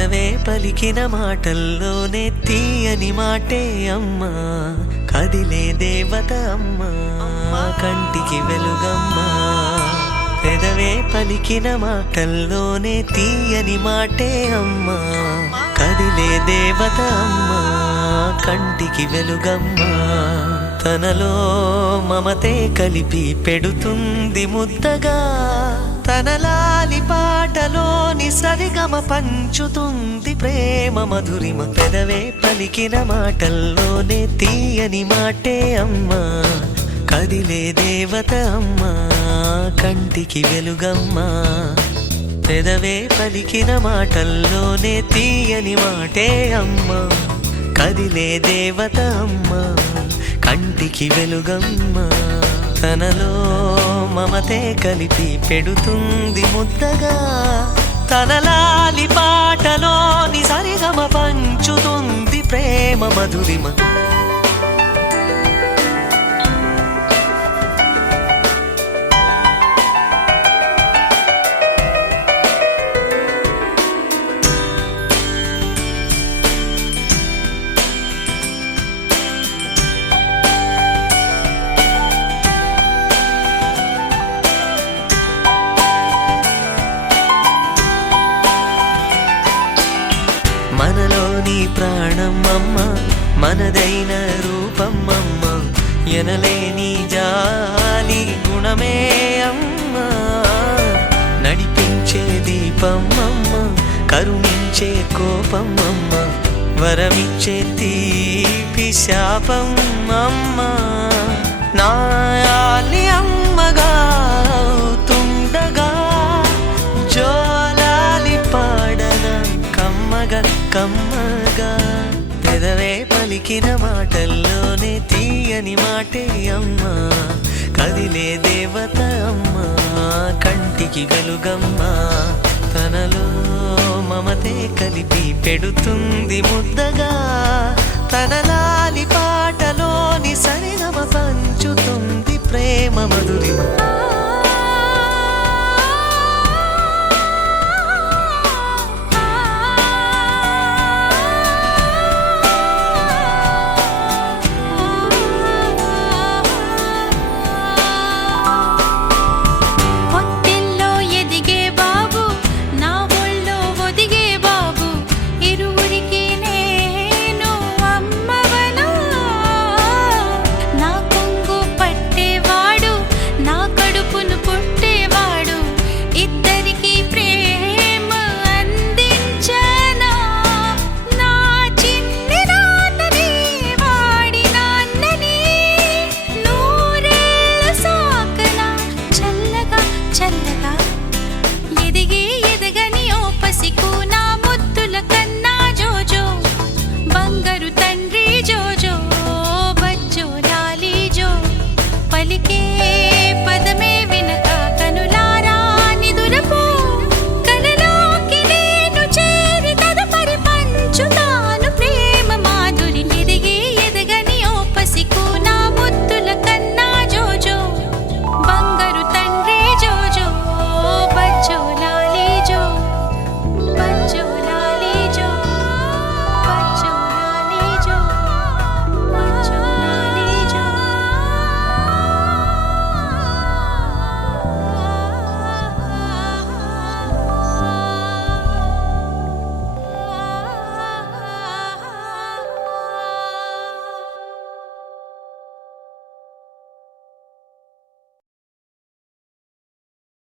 పెదవే పలికిన మాటల్లోనే తీయని మాటే అమ్మా, కదిలే దేవత అమ్మా, కంటికి వెలుగమ్మా. పెదవే పలికిన మాటల్లోనే తీయని మాటే అమ్మా, కదిలే దేవత అమ్మా, కంటికి వెలుగమ్మా. తనలో మమతే కలిపి పెడుతుంది ముద్దగా, తన లాలి పాటలోని సరిగమ పంచుతుంది ప్రేమ మధురిమ. పెదవే పలికిన మాటల్లోనే తీయని మాటే అమ్మా, కదిలే దేవత అమ్మా, కంటికి వెలుగమ్మా. పెదవే పలికిన మాటల్లోనే తీయని మాటే అమ్మా, కదిలే దేవత అమ్మా, కంటికి వెలుగమ్మా. తనలో మమతే కలిపి పెడుతుంది ముద్దగా, తన లాలి పాటలోని సరిగమ పంచుతుంది ప్రేమ మధురిమ. మనలోని ప్రాణం అమ్మ, మనదైన రూపం అమ్మ, ఎనలేని జాలి గుణమే అమ్మ. నడిపించే దీపం అమ్మ, కరుణించే కోపం అమ్మ, వరమిచ్చే తీపి శాపం అమ్మ. నాయాలి అమ్మగా అవుతుండగా, జోలాలి పాడన కమ్మగా కమ్మగా. పెదవే పలికిన మాటల్లోనే తీయని మాటే అమ్మా, కదిలే దేవత అమ్మా, కంటికి వెలుగమ్మా. తనలో మమతే కలిపి పెడుతుంది ముద్ద